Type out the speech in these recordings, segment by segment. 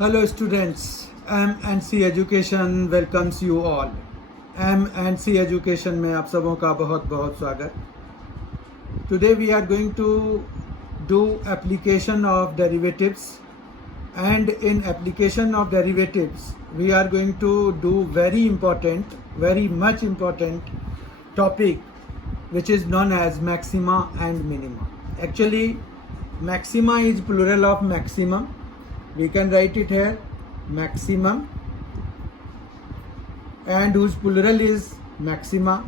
Hello students, M&C Education welcomes you all. M&C Education में आप सबों का बहुत बहुत स्वागत. Today we are going to do application of derivatives, and in application of derivatives we are going to do very much important topic which is known as maxima and minima. Actually maxima is plural of maximum. We can write it here maximum, and whose plural is maxima,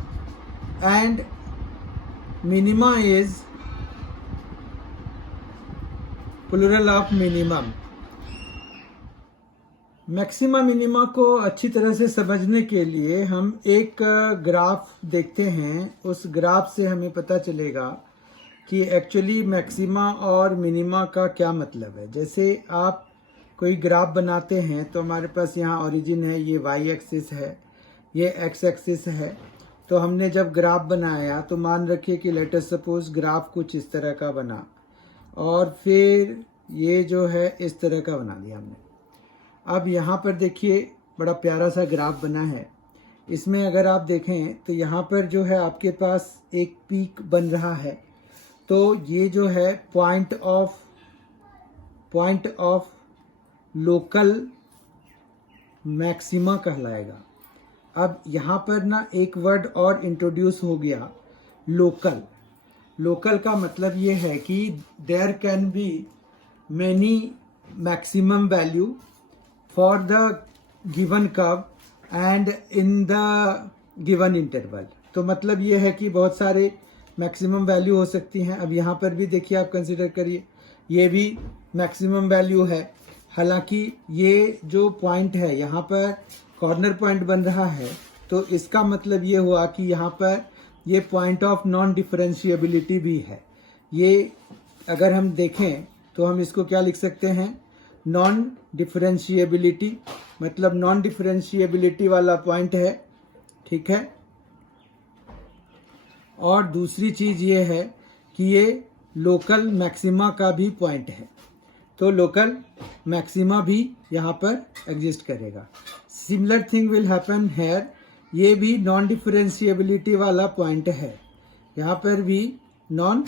and minima is plural of minimum. Maxima minima को अच्छी तरह से समझने के लिए हम एक graph देखते हैं. उस ग्राफ से हमें पता चलेगा कि एक्चुअली मैक्सिमा और मिनिमा का क्या मतलब है. जैसे आप कोई ग्राफ बनाते हैं तो हमारे पास यहाँ ओरिजिन है, ये वाई एक्सिस है, ये एक्स एक्सिस है. तो हमने जब ग्राफ बनाया तो मान रखिए कि लेट अस सपोज ग्राफ कुछ इस तरह का बना, और फिर ये जो है इस तरह का बना दिया हमने. अब यहाँ पर देखिए बड़ा प्यारा सा ग्राफ बना है. इसमें अगर आप देखें तो यहाँ पर जो है आपके पास एक पीक बन रहा है. तो ये जो है पॉइंट ऑफ लोकल मैक्सिमा कहलाएगा. अब यहाँ पर ना एक वर्ड और इंट्रोड्यूस हो गया, लोकल. लोकल का मतलब ये है कि there can be many maximum value for the given curve and in the given interval. तो मतलब ये है कि बहुत सारे मैक्सिमम वैल्यू हो सकती हैं. अब यहाँ पर भी देखिए, आप कंसिडर करिए, ये भी मैक्सिमम वैल्यू है. हालांकि ये जो पॉइंट है यहाँ पर कॉर्नर पॉइंट बन रहा है, तो इसका मतलब ये हुआ कि यहाँ पर ये पॉइंट ऑफ नॉन डिफरेंशिएबिलिटी भी है. ये अगर हम देखें तो हम इसको क्या लिख सकते हैं, नॉन डिफरेंशिएबिलिटी. मतलब नॉन डिफरेंशिएबिलिटी वाला पॉइंट है, ठीक है. और दूसरी चीज ये है कि ये लोकल मैक्सिमा का भी पॉइंट है. तो लोकल मैक्सिमा भी यहाँ पर एग्जिस्ट करेगा. Similar thing will happen here. ये भी नॉन डिफरेंशिएबिलिटी वाला पॉइंट है. यहाँ पर भी नॉन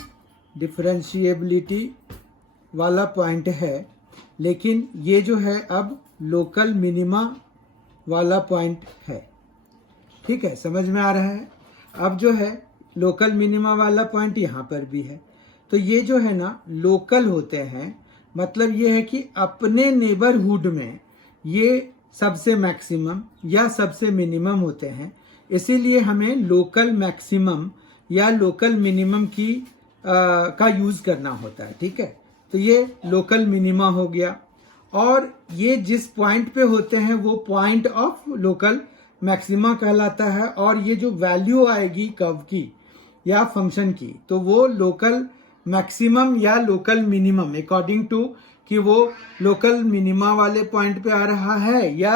डिफरेंशिएबिलिटी वाला पॉइंट है, लेकिन ये जो है अब लोकल मिनिमा वाला पॉइंट है. ठीक है, समझ में आ रहा है. अब जो है लोकल मिनिमा वाला पॉइंट यहाँ पर भी है. तो ये जो है ना लोकल होते हैं, मतलब ये है कि अपने नेबरहुड में ये सबसे मैक्सिमम या सबसे मिनिमम होते हैं. इसीलिए हमें लोकल मैक्सिमम या लोकल मिनिमम की का यूज करना होता है. ठीक है, तो ये लोकल मिनिमा हो गया. और ये जिस पॉइंट पे होते हैं वो पॉइंट ऑफ लोकल मैक्सिमा कहलाता है. और ये जो वैल्यू आएगी कर्व की या फंक्शन की, तो वो लोकल मैक्सिमम या लोकल मिनिमम अकॉर्डिंग टू कि वो लोकल मिनिमा वाले पॉइंट पे आ रहा है या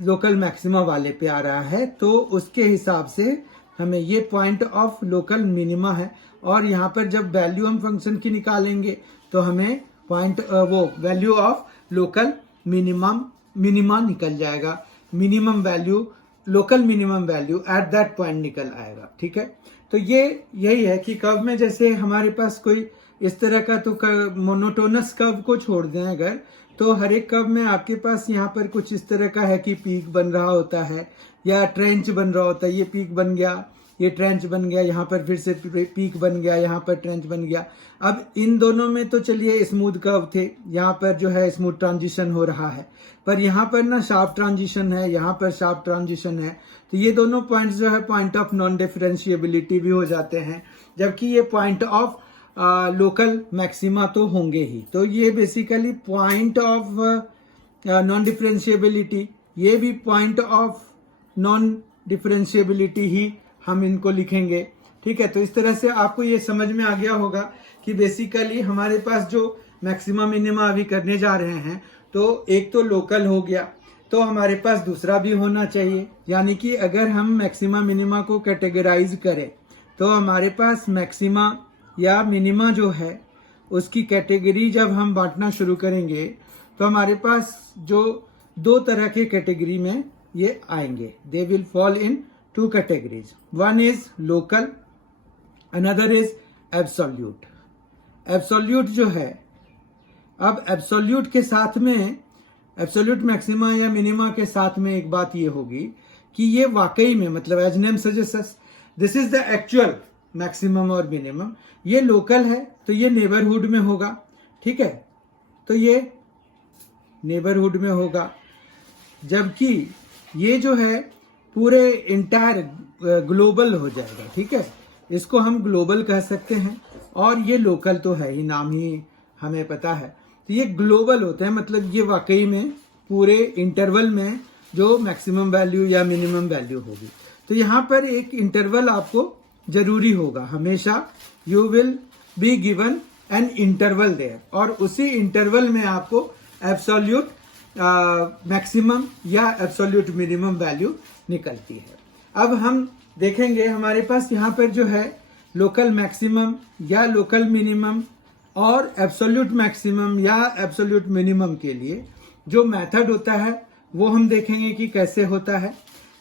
लोकल मैक्सिमा वाले पे आ रहा है, तो उसके हिसाब से हमें ये पॉइंट ऑफ लोकल मिनिमा है. और यहाँ पर जब वैल्यू हम फंक्शन की निकालेंगे तो हमें पॉइंट वो वैल्यू ऑफ लोकल मिनिमा निकल जाएगा. Minimum value, local minimum value at that point निकल आएगा. ठीक है, तो ये यही है कि कर्व में जैसे हमारे पास कोई इस तरह का, तो मोनोटोनस कर्व को छोड़ दें अगर, तो हर एक कर्व में आपके पास यहाँ पर कुछ इस तरह का है कि पीक बन रहा होता है या ट्रेंच बन रहा होता है. ये पीक बन गया, ये ट्रेंच बन गया, यहाँ पर फिर से पीक बन गया, यहाँ पर ट्रेंच बन गया. अब इन दोनों में तो चलिए स्मूथ कर्व थे, यहाँ पर जो है स्मूथ ट्रांजिशन हो रहा है, पर यहाँ पर ना शार्प ट्रांजिशन है, यहाँ पर शार्प ट्रांजिशन है. तो ये दोनों पॉइंट्स जो है पॉइंट ऑफ नॉन डिफरेंशिएबिलिटी भी हो जाते हैं, जबकि ये पॉइंट ऑफ लोकल मैक्सिमा तो होंगे ही. तो ये basically point of non differentiability, ये भी पॉइंट ऑफ नॉन डिफरेंशिएबिलिटी ही हम इनको लिखेंगे. ठीक है, तो इस तरह से आपको ये समझ में आ गया होगा कि बेसिकली हमारे पास जो मैक्सिमा मिनिमा अभी करने जा रहे हैं, तो एक तो लोकल हो गया, तो हमारे पास दूसरा भी होना चाहिए. यानी कि अगर हम मैक्सिमा मिनिमा को कैटेगराइज करें तो हमारे पास मैक्सिमा या मिनिमा जो है उसकी कैटेगरी जब हम बांटना शुरू करेंगे तो हमारे पास जो दो तरह के कैटेगरी में ये आएंगे, they will fall in two categories, one is local, another is absolute. Absolute जो है, अब एब्सोल्यूट के साथ में, एब्सोल्यूट मैक्सिमा या मिनिमा के साथ में एक बात ये होगी कि ये वाकई में, मतलब as name suggests, this is the actual maximum और मिनिमम। ये लोकल है तो ये नेबरहुड में होगा, ठीक है, तो ये नेबरहुड में होगा, जबकि ये जो है पूरे इंटायर ग्लोबल हो जाएगा, ठीक है, इसको हम ग्लोबल कह सकते हैं। और ये लोकल तो है ही, नाम ही हमें पता है, तो ये ग्लोबल होते हैं, मतलब ये वाकई में पूरे इंटरवल में जो मैक्सिमम वैल्यू या मिनिमम वैल्यू होगी। तो यहाँ पर एक इंटरवल आपको जरूरी होगा हमेशा, you will be given an interval there, और उसी इंटरवल में आपको एब्सोल्यूट मैक्सिमम या एब्सोल्यूट मिनिमम वैल्यू निकलती है। अब हम देखेंगे हमारे पास यहाँ पर जो है लोकल मैक्सिमम या लोकल मिनिमम और एब्सोल्यूट मैक्सिमम या एब्सोल्यूट मिनिमम के लिए जो मेथड होता है वो हम देखेंगे कि कैसे होता है।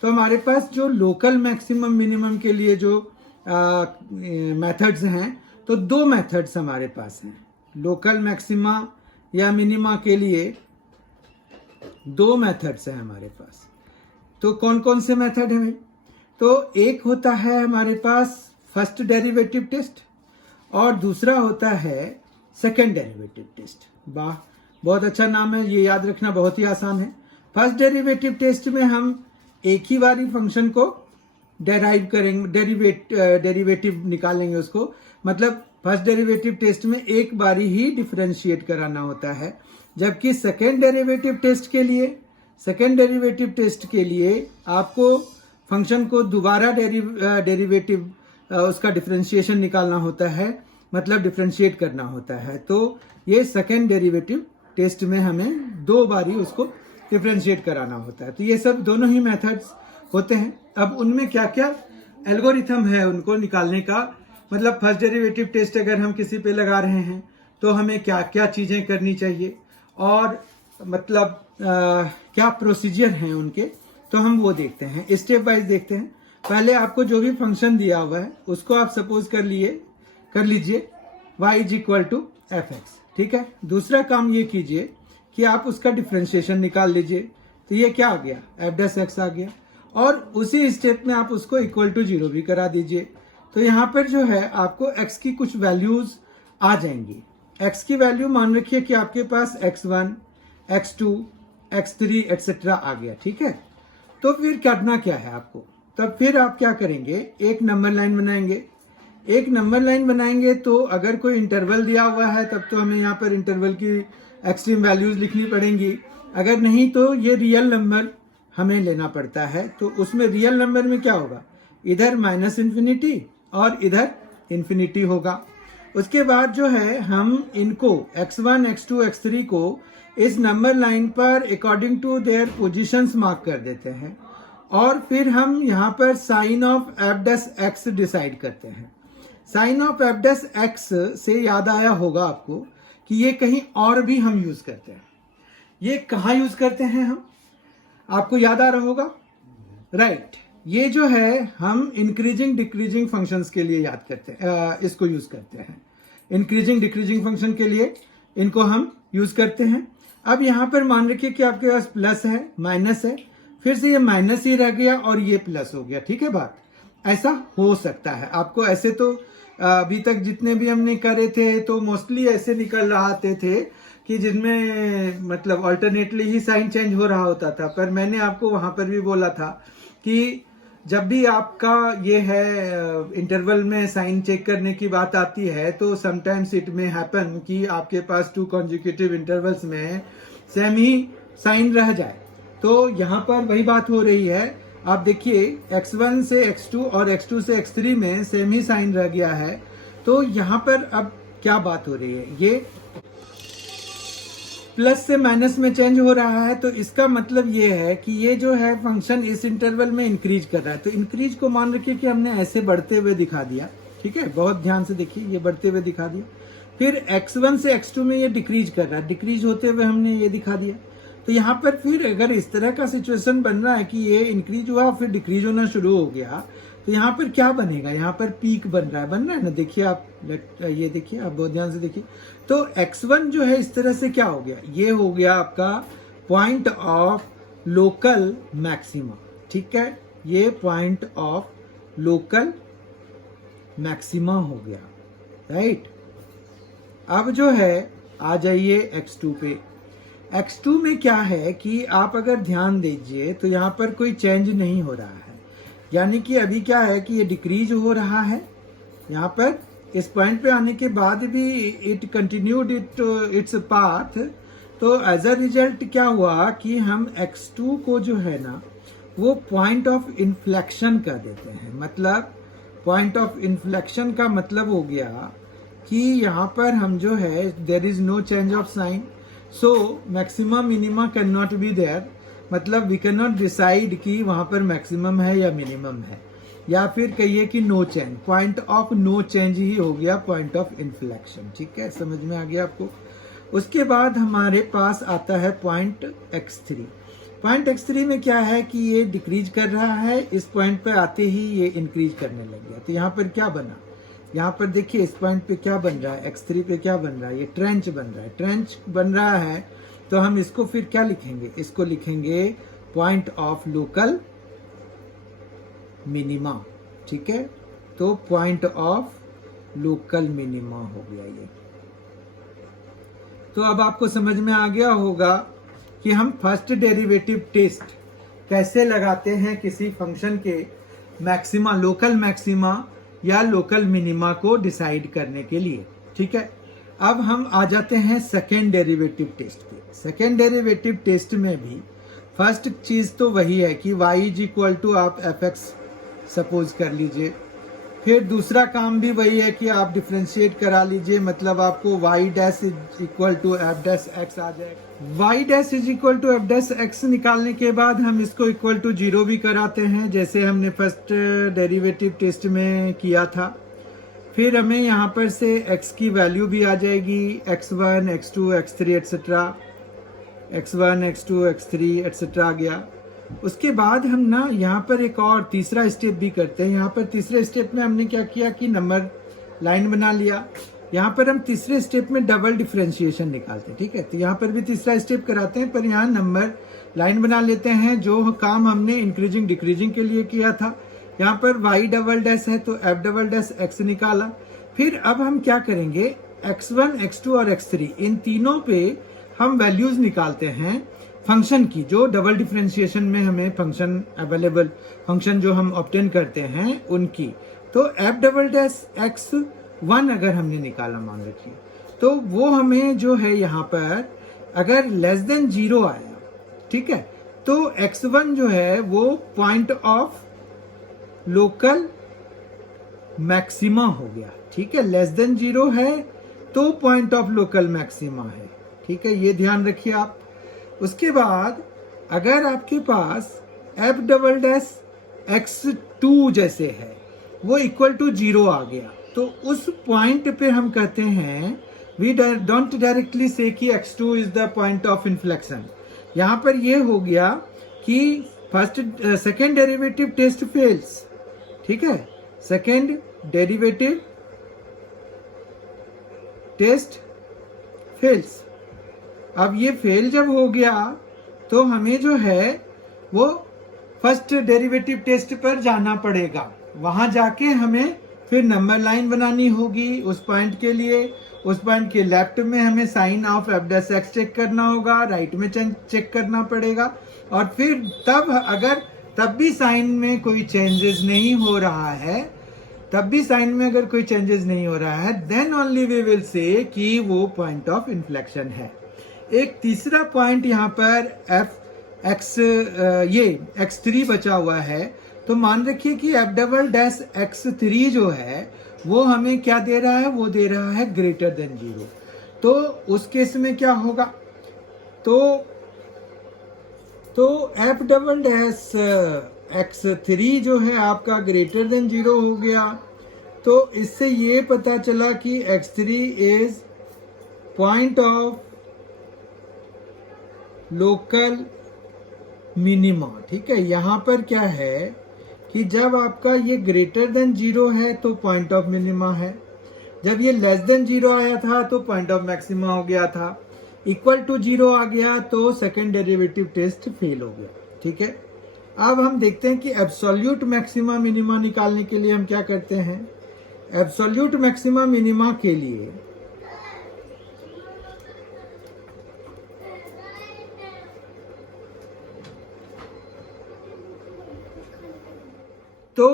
तो हमारे पास जो लोकल मैक्सिमम मिनिमम के लिए जो मेथड्स हैं, तो दो मेथड्स हमारे पास हैं। लोकल मैक्सिमा या मिनिमा के लिए दो मेथड्स हैं हमारे पास। तो कौन कौन से मेथड हैं? तो एक होता है हमारे पास फर्स्ट डेरिवेटिव टेस्ट और दूसरा होता है सेकंड डेरिवेटिव टेस्ट। वाह, बहुत अच्छा नाम है, ये याद रखना बहुत ही आसान है। फर्स्ट डेरिवेटिव टेस्ट में हम एक ही बारी फंक्शन को डेराइव करेंगे, डेरिवेटिव निकालेंगे उसको, मतलब फर्स्ट डेरिवेटिव टेस्ट में एक बारी ही डिफरेंशिएट कराना होता है, जबकि सेकेंड डेरिवेटिव टेस्ट के लिए आपको फंक्शन को दोबारा डेरिवेटिव उसका डिफरेंशिएशन निकालना होता है, मतलब डिफरेंशिएट करना होता है। तो ये सेकेंड डेरिवेटिव टेस्ट में हमें दो बारी उसको डिफरेंशिएट कराना होता है। तो ये सब दोनों ही मेथड्स होते हैं। अब उनमें क्या क्या एल्गोरिथम है उनको निकालने का, मतलब फर्स्ट डेरिवेटिव टेस्ट अगर हम किसी पे लगा रहे हैं तो हमें क्या क्या चीजें करनी चाहिए और मतलब क्या प्रोसीजर हैं उनके, तो हम वो देखते हैं, स्टेप वाइज देखते हैं। पहले आपको जो भी फंक्शन दिया हुआ है उसको आप सपोज कर लीजिए y is equal to f x, ठीक है। दूसरा काम ये कीजिए कि आप उसका डिफरेंशिएशन निकाल लीजिए, तो ये क्या आ गया, एफ डैश एक्स आ गया, और उसी स्टेप में आप उसको इक्वल टू 0 भी करा दीजिए। तो यहाँ पर जो है आपको x की कुछ वैल्यूज आ जाएंगी। x की वैल्यू मान रखिए कि आपके पास x1, x2, x3 एक्सेट्रा आ गया, ठीक है। तो फिर करना क्या है आपको, तब फिर आप क्या करेंगे, एक नंबर लाइन बनाएंगे। तो अगर कोई इंटरवल दिया हुआ है तब तो हमें यहाँ पर इंटरवल की एक्सट्रीम वैल्यूज लिखनी पड़ेंगी, अगर नहीं तो ये रियल नंबर हमें लेना पड़ता है। तो उसमें रियल नंबर में क्या होगा, इधर माइनस इन्फिनिटी और इधर इन्फिनिटी होगा। उसके बाद जो है हम इनको x1, x2, x3 को इस नंबर लाइन पर according to their positions mark कर देते हैं, और फिर हम यहाँ पर sign of f dash x decide करते हैं। Sign of f dash x से याद आया होगा आपको कि ये कहीं और भी हम यूज करते हैं। ये कहाँ यूज करते हैं हम, आपको याद आ रहा होगा, राइट। ये जो है हम इंक्रीजिंग डिक्रीजिंग फंक्शंस के लिए याद करते हैं, इसको यूज करते हैं। इंक्रीजिंग डिक्रीजिंग फंक्शन के लिए इनको हम यूज करते हैं। अब यहाँ पर मान रखिए कि आपके पास प्लस है, माइनस है, फिर से ये माइनस ही रह गया और ये प्लस हो गया, ठीक है। बात ऐसा हो सकता है आपको, ऐसे तो अभी तक जितने भी हमने करे थे तो मोस्टली ऐसे निकल रहे थे कि जिनमें मतलब अल्टरनेटली ही साइन चेंज हो रहा होता था। पर मैंने आपको वहां पर भी बोला था कि जब भी आपका ये है इंटरवल में साइन चेक करने की बात आती है तो समटाइम्स इट में हैपन कि आपके पास 2 कॉन्जिक्यूटिव इंटरवल्स में सेम ही साइन रह जाए। तो यहाँ पर वही बात हो रही है। आप देखिए x1 से x2 और x2 से x3 में सेम ही साइन रह गया है। तो यहाँ पर अब क्या बात हो रही है, ये प्लस से माइनस में चेंज हो रहा है। तो इसका मतलब ये है कि ये जो है फंक्शन इस इंटरवल में इंक्रीज कर रहा है। तो इंक्रीज को मान रखिए कि हमने ऐसे बढ़ते हुए दिखा दिया, ठीक है। बहुत ध्यान से देखिए, ये बढ़ते हुए दिखा दिया। फिर x1 से x2 में ये डिक्रीज कर रहा है, डिक्रीज होते हुए हमने ये दिखा दिया। तो यहाँ पर फिर अगर इस तरह का सिचुएशन बन रहा है कि ये इंक्रीज हुआ फिर डिक्रीज होना शुरू हो गया, तो यहाँ पर क्या बनेगा, यहाँ पर पीक बन रहा है ना। देखिए आप, ये देखिए आप बहुत ध्यान से देखिए। तो x1 जो है इस तरह से क्या हो गया, ये हो गया आपका पॉइंट ऑफ लोकल मैक्सिमा। ठीक है, ये पॉइंट ऑफ लोकल मैक्सिमा हो गया, राइट। अब जो है आ जाइए x2 पे। x2 में क्या है कि आप अगर ध्यान दीजिए तो यहाँ पर कोई चेंज नहीं हो रहा है, यानी कि अभी क्या है कि ये डिक्रीज हो रहा है। यहाँ पर इस पॉइंट पे आने के बाद भी इट कंटिन्यूड इट्स पाथ। तो एज अ रिजल्ट क्या हुआ कि हम x2 को जो है ना वो पॉइंट ऑफ इन्फ्लेक्शन कर देते हैं। मतलब पॉइंट ऑफ इन्फ्लेक्शन का मतलब हो गया कि यहाँ पर हम जो है there is no change of sign, so maximum minima can not be there. मतलब वी कैन नॉट डिसाइड कि वहां पर मैक्सिमम है या मिनिमम है, या फिर कहिए कि no change, point of no change ही हो गया पॉइंट ऑफ इन्फ्लेक्शन। ठीक है, समझ में आ गया आपको। उसके बाद हमारे पास आता है पॉइंट x3। पॉइंट x3 में क्या है कि ये डिक्रीज कर रहा है, इस पॉइंट पे आते ही ये इंक्रीज करने लग गया। तो यहाँ पर क्या बना, यहाँ पर देखिए इस पॉइंट पे क्या बन रहा है, x3 पे क्या बन रहा है, ये ट्रेंच बन रहा है। ट्रेंच बन रहा है तो हम इसको फिर क्या लिखेंगे, इसको लिखेंगे पॉइंट ऑफ लोकल मिनिमा। ठीक है, तो पॉइंट ऑफ लोकल मिनिमा हो गया ये। तो अब आपको समझ में आ गया होगा कि हम फर्स्ट डेरिवेटिव टेस्ट कैसे लगाते हैं किसी फंक्शन के मैक्सिमा, लोकल मैक्सिमा या लोकल मिनिमा को डिसाइड करने के लिए। ठीक है, अब हम आ जाते हैं सेकेंड डेरिवेटिव टेस्ट पे। सेकेंड डेरिवेटिव टेस्ट में भी फर्स्ट चीज तो वही है कि y इज इक्वल टू आप fx सपोज कर लीजिए। फिर दूसरा काम भी वही है कि आप डिफ्रेंशिएट करा लीजिए, मतलब आपको y dash is equal to F dash X आ जाए। y dash is equal to F dash X निकालने के बाद हम इसको इक्वल टू 0 भी कराते हैं, जैसे हमने फर्स्ट डेरिवेटिव टेस्ट में किया था। फिर हमें यहाँ पर से x की वैल्यू भी आ जाएगी, x1, x2, x3 etcetera, x1, x2, x3 etcetera आ गया। उसके बाद हम ना यहाँ पर एक और तीसरा स्टेप भी करते हैं। यहाँ पर तीसरे स्टेप में हमने क्या किया कि नंबर लाइन बना लिया। यहाँ पर हम तीसरे स्टेप में डबल डिफरेंशिएशन निकालते हैं। ठीक है, तो यहाँ पर भी तीसरा स्टेप कराते हैं, पर यहाँ नंबर लाइन बना लेते हैं, जो काम हमने इंक्रीजिंग डिक्रीजिंग के लिए किया था। यहाँ पर y डबल डैश है तो f डबल डैश x निकाला। फिर अब हम क्या करेंगे, x1, x2 और x3 इन तीनों पे हम वैल्यूज निकालते हैं फंक्शन की, जो डबल डिफरेंशिएशन में हमें फंक्शन अवेलेबल, फंक्शन जो हम ऑब्टेन करते हैं उनकी। तो f डबल डैश x1 अगर हमने निकाला मान रखिए, तो वो हमें जो है यहाँ पर अगर लेस देन 0 आया, ठीक है, तो x1 जो है वो पॉइंट ऑफ लोकल मैक्सिमा हो गया। ठीक है, लेस देन 0 है तो पॉइंट ऑफ लोकल मैक्सिमा है। ठीक है, ये ध्यान रखिए आप। उसके बाद अगर आपके पास f डबल डैश x2 जैसे है वो इक्वल टू 0 आ गया, तो उस पॉइंट पे हम कहते हैं वी डोंट डायरेक्टली से कि x2 is the point of inflection. यहां पर ये हो गया कि सेकेंड डेरिवेटिव टेस्ट फेल्स। ठीक है, सेकेंड डेरिवेटिव टेस्ट फेल्स। अब ये फेल जब हो गया तो हमें जो है वो फर्स्ट डेरिवेटिव टेस्ट पर जाना पड़ेगा। वहां जाके हमें फिर नंबर लाइन बनानी होगी उस पॉइंट के लिए। उस पॉइंट के लेफ्ट में हमें sign of f dash x check करना होगा, राइट में चेक करना पड़ेगा। और फिर तब अगर तब भी साइन में कोई चेंजेस नहीं हो रहा है, तब भी साइन में अगर कोई चेंजेस नहीं हो रहा है, then only we will say कि वो पॉइंट ऑफ इन्फ्लेक्शन है। एक तीसरा पॉइंट यहाँ पर ये x3 बचा हुआ है, तो मान रखिए कि f डबल डैश x3 जो है वो हमें क्या दे रहा है, वो दे रहा है ग्रेटर देन 0। तो उस केस में क्या होगा, तो f डबल डैश x3 जो है आपका ग्रेटर देन 0 हो गया। तो इससे ये पता चला कि x3 is point of local minima. ठीक है, यहां पर क्या है कि जब आपका ये ग्रेटर देन 0 है तो पॉइंट ऑफ मिनिमा है, जब ये लेस देन 0 आया था तो पॉइंट ऑफ मैक्सिमा हो गया था, इक्वल टू 0 आ गया तो सेकेंड डेरिवेटिव टेस्ट फेल हो गया। ठीक है, अब हम देखते हैं कि एब्सोल्यूट मैक्सिमा मिनिमा निकालने के लिए हम क्या करते हैं। एब्सोल्यूट मैक्सिमा मिनिमा के लिए तो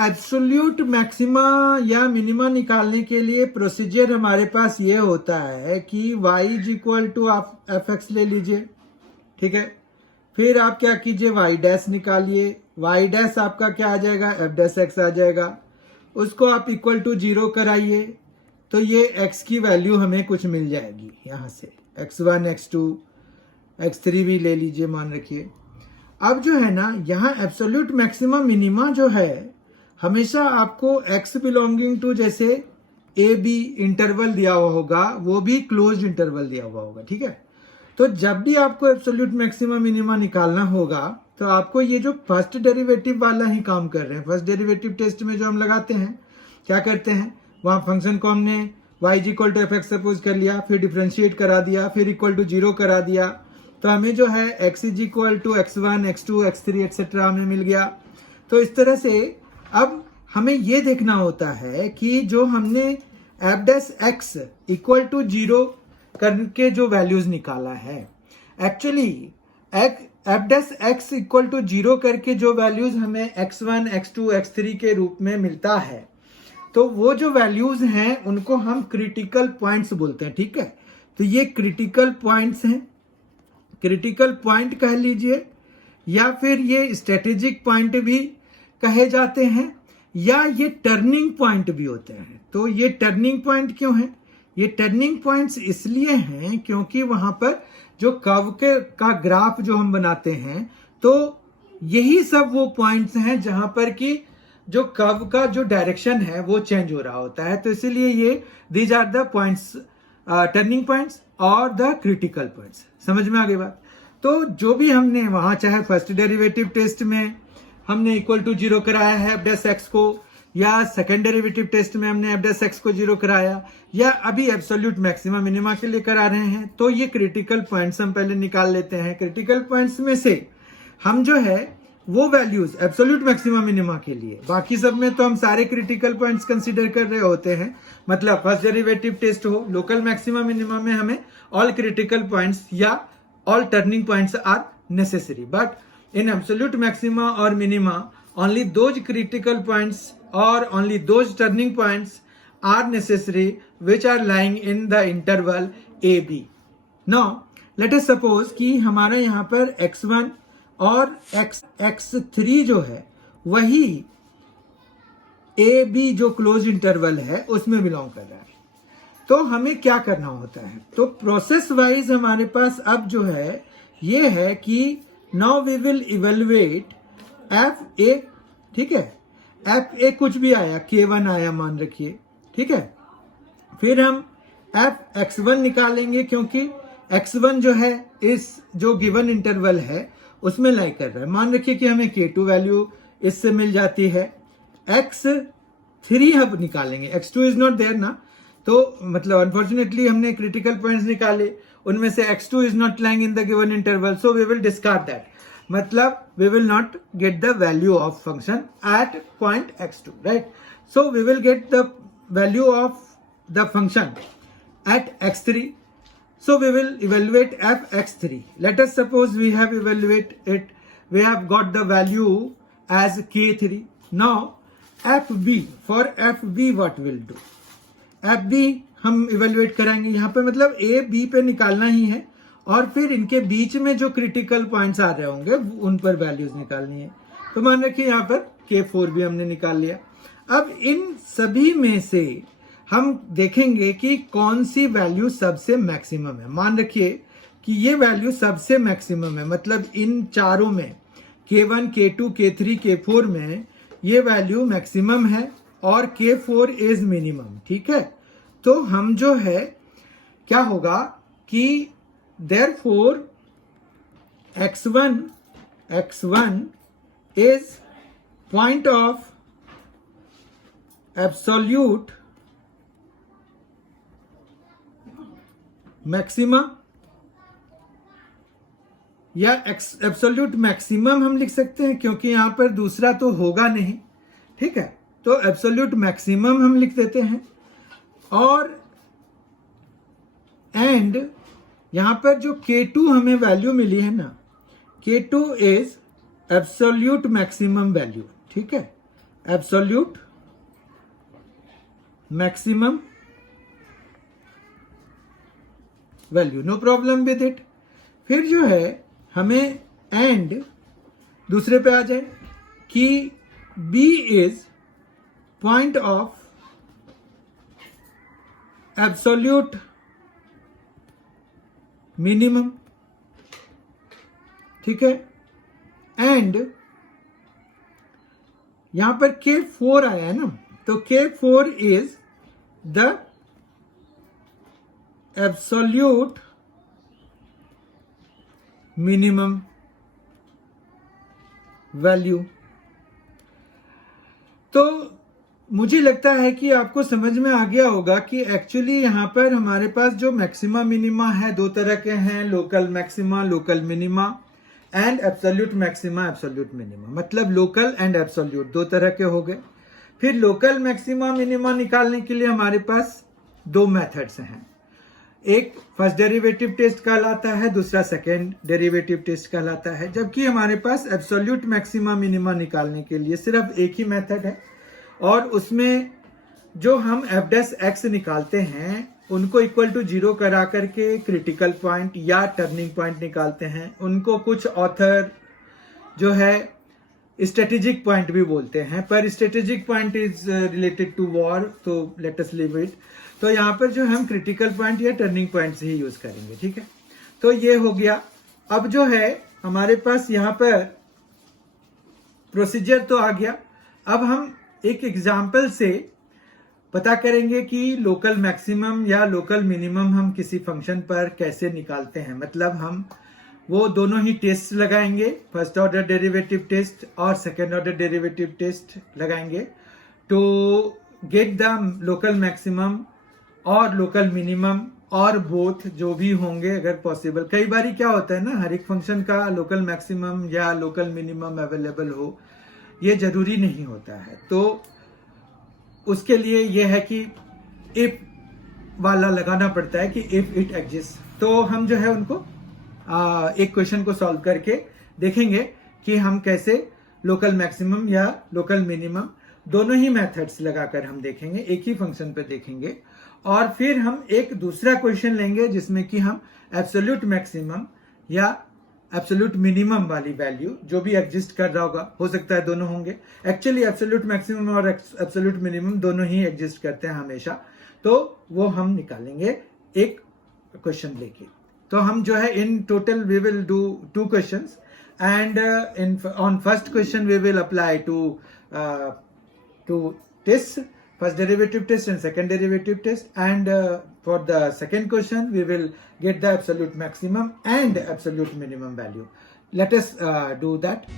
एब्सोल्यूट मैक्सिमा या मिनिमा निकालने के लिए प्रोसीजर हमारे पास ये होता है कि y इज इक्वल टू आप एफ एक्स ले लीजिए। ठीक है, फिर आप क्या कीजिए, y डैश निकालिए, y डैश आपका क्या आ जाएगा, एफ डैश एक्स आ जाएगा, उसको आप इक्वल टू 0 कराइए तो ये x की वैल्यू हमें कुछ मिल जाएगी यहाँ से, x1 x2 x3 भी ले लीजिए मान रखिए। अब जो है ना, यहाँ एब्सोल्यूट मैक्सिमा मिनिमा जो है हमेशा आपको x बिलोंगिंग टू जैसे ए बी इंटरवल दिया हुआ होगा, वो भी क्लोज्ड इंटरवल दिया हुआ होगा। ठीक है, तो जब भी आपको एब्सोल्यूट मैक्सिमा मिनिमा निकालना होगा तो आपको ये जो फर्स्ट डेरिवेटिव वाला ही काम कर रहे हैं। फर्स्ट डेरिवेटिव टेस्ट में जो हम लगाते हैं क्या करते हैं, वहां फंक्शन को हमने y is equal to f x suppose कर लिया, फिर डिफ्रेंशिएट करा दिया, फिर इक्वल टू 0 करा दिया, तो हमें जो है x is equal to x1 x2 x3 etcetera हमें मिल गया। तो इस तरह से अब हमें ये देखना होता है कि जो हमने f dash x equal to 0 करके जो वैल्यूज निकाला है, actually f dash x equal to 0 करके जो वैल्यूज हमें x1 x2 x3 के रूप में मिलता है, तो वो जो वैल्यूज हैं उनको हम क्रिटिकल पॉइंट्स बोलते हैं। ठीक है, तो ये क्रिटिकल पॉइंट्स हैं, क्रिटिकल पॉइंट कह लीजिए, या फिर ये स्ट्रेटेजिक पॉइंट भी कहे जाते हैं, या ये टर्निंग पॉइंट भी होते हैं। तो ये टर्निंग पॉइंट क्यों है, ये टर्निंग पॉइंट्स इसलिए हैं क्योंकि वहां पर जो कर्व का ग्राफ जो हम बनाते हैं, तो यही सब वो पॉइंट्स हैं जहां पर कि जो कर्व का जो डायरेक्शन है वो चेंज हो रहा होता है। तो इसीलिए ये these are the points, turning points और द क्रिटिकल पॉइंट्स। समझ में आ गई बात। तो जो भी हमने वहां, चाहे फर्स्ट डेरिवेटिव टेस्ट में हमने इक्वल टू 0 कराया है एफ डैश एक्स को, या सेकेंड डेरिवेटिव टेस्ट में हमने एफ डैश एक्स को 0 कराया, या अभी एब्सोल्यूट मैक्सिमा मिनिमा के लिए करा रहे हैं, तो ये क्रिटिकल पॉइंट्स हम पहले निकाल लेते हैं। क्रिटिकल पॉइंट्स में से हम जो है वो वैल्यूज एब्सोल्यूट मैक्सिमा मिनिमा के लिए, बाकी सब में तो हम सारे क्रिटिकल पॉइंट्स कंसीडर कर रहे होते हैं। मतलब फर्स्ट डेरिवेटिव टेस्ट हो, लोकल मैक्सिमा मिनिमा में हमें ऑल क्रिटिकल पॉइंट्स या all turning points are necessary, but in absolute maxima or minima only those critical points or only those turning points are necessary which are lying in the interval AB. Now let us suppose कि हमारा यहाँ पर x1 और x3 जो है वही AB जो close interval है उसमें बिलोंग कर रहा है। तो हमें क्या करना होता है, तो प्रोसेस वाइज हमारे पास अब जो है ये है कि now we will evaluate f a. ठीक है, एफ ए कुछ भी आया, K1 आया मान रखिए। ठीक है, फिर हम एफ x1 निकालेंगे क्योंकि x1 जो है इस जो गिवन इंटरवल है उसमें लाई कर रहा है। मान रखिए कि हमें K2 वैल्यू इससे मिल जाती है। x3 हम निकालेंगे, x2 इज नॉट देयर ना, तो मतलब अनफॉर्चुनेटली हमने क्रिटिकल पॉइंट्स निकाले, उनमें से x2 is not lying in the given interval, so we will discard that. मतलब we will not get the value of function at point x2, right. So we will get the value of the function at x3, so we will evaluate f x3. Let us suppose we have evaluated it, we have got the value as K3. Now fb, for fb what we'll do, fb हम evaluate कराएंगे यहाँ पे, मतलब a b पे निकालना ही है और फिर इनके बीच में जो क्रिटिकल पॉइंट्स आ रहे होंगे उन पर वैल्यूज निकालनी है। तो मान रखिए यहाँ पर K4 भी हमने निकाल लिया। अब इन सभी में से हम देखेंगे कि कौन सी वैल्यू सबसे मैक्सिमम है। मान रखिए कि ये वैल्यू सबसे मैक्सिमम है, मतलब इन चारों में K1, K2, K3, K4 में ये वैल्यू मैक्सिमम है और K4 इज मिनिमम। ठीक है, तो हम जो है क्या होगा कि therefore x1 is point of absolute maxima, या एब्सोल्यूट मैक्सिमम हम लिख सकते हैं क्योंकि यहां पर दूसरा तो होगा नहीं, ठीक है, तो एब्सोल्यूट मैक्सिमम हम लिख देते हैं। और एंड यहां पर जो K2 हमें वैल्यू मिली है ना, K2 is absolute maximum value, ठीक है, absolute maximum value, no problem with it. फिर जो है हमें एंड दूसरे पे आ जाए कि B is point of absolute minimum, ठीक है, एंड यहां पर K4 आया है ना, तो K4 is the absolute minimum value. तो मुझे लगता है कि आपको समझ में आ गया होगा कि एक्चुअली यहां पर हमारे पास जो मैक्सिमा मिनिमा है दो तरह के हैं, local maxima, local minima and absolute maxima, absolute minima, मतलब लोकल एंड एब्सोल्यूट दो तरह के हो गए। फिर लोकल मैक्सिमा मिनिमा निकालने के लिए हमारे पास दो मेथड्स हैं, एक फर्स्ट डेरिवेटिव टेस्ट कहलाता है, दूसरा सेकेंड डेरिवेटिव टेस्ट कहलाता है। जबकि हमारे पास एब्सोल्यूट मैक्सिमा मिनिमा निकालने के लिए सिर्फ एक ही मेथड है, और उसमें जो हम f' निकालते हैं उनको इक्वल टू 0 करा करके क्रिटिकल पॉइंट या टर्निंग पॉइंट निकालते हैं। उनको कुछ ऑथर जो है स्ट्रेटेजिक पॉइंट भी बोलते हैं, पर strategic point is related to war, तो लेट अस लीव इट। तो यहाँ पर जो हम क्रिटिकल पॉइंट या टर्निंग पॉइंट से ही यूज करेंगे, ठीक है। तो ये हो गया। अब जो है हमारे पास यहाँ पर प्रोसीजर तो आ गया। अब हम एक एग्जाम्पल से पता करेंगे कि लोकल मैक्सिमम या लोकल मिनिमम हम किसी फंक्शन पर कैसे निकालते हैं। मतलब हम वो दोनों ही टेस्ट लगाएंगे, फर्स्ट ऑर्डर डेरिवेटिव टेस्ट और सेकेंड ऑर्डर डेरिवेटिव टेस्ट लगाएंगे to get the local maximum और लोकल मिनिमम, और बोथ जो भी होंगे अगर पॉसिबल। कई बार क्या होता है ना, हर एक फंक्शन का लोकल मैक्सिमम या लोकल मिनिमम अवेलेबल हो, ये जरूरी नहीं होता है। तो उसके लिए ये है कि इफ वाला लगाना पड़ता है कि इफ इट एग्जिस्ट। तो हम जो है उनको एक क्वेश्चन को सॉल्व करके देखेंगे कि हम कैसे लोकल मैक्सिमम या लोकल मिनिमम दोनों ही मेथड्स लगाकर हम देखेंगे, एक ही फंक्शन पे देखेंगे। और फिर हम एक दूसरा क्वेश्चन लेंगे जिसमें कि हम एब्सोल्यूट मैक्सिमम या एब्सोल्यूट मिनिमम वाली वैल्यू जो भी एग्जिस्ट कर रहा होगा, हो सकता है दोनों होंगे। एक्चुअली एब्सोल्यूट मैक्सिमम और एब्सोल्यूट मिनिमम दोनों ही एग्जिस्ट करते हैं हमेशा, तो वो हम निकालेंगे एक क्वेश्चन लेके। तो हम जो है in total we will do 2 questions, and in on first question we will apply to test, first derivative test and second derivative test, and for the second question we will get the absolute maximum and absolute minimum value. Let us do that.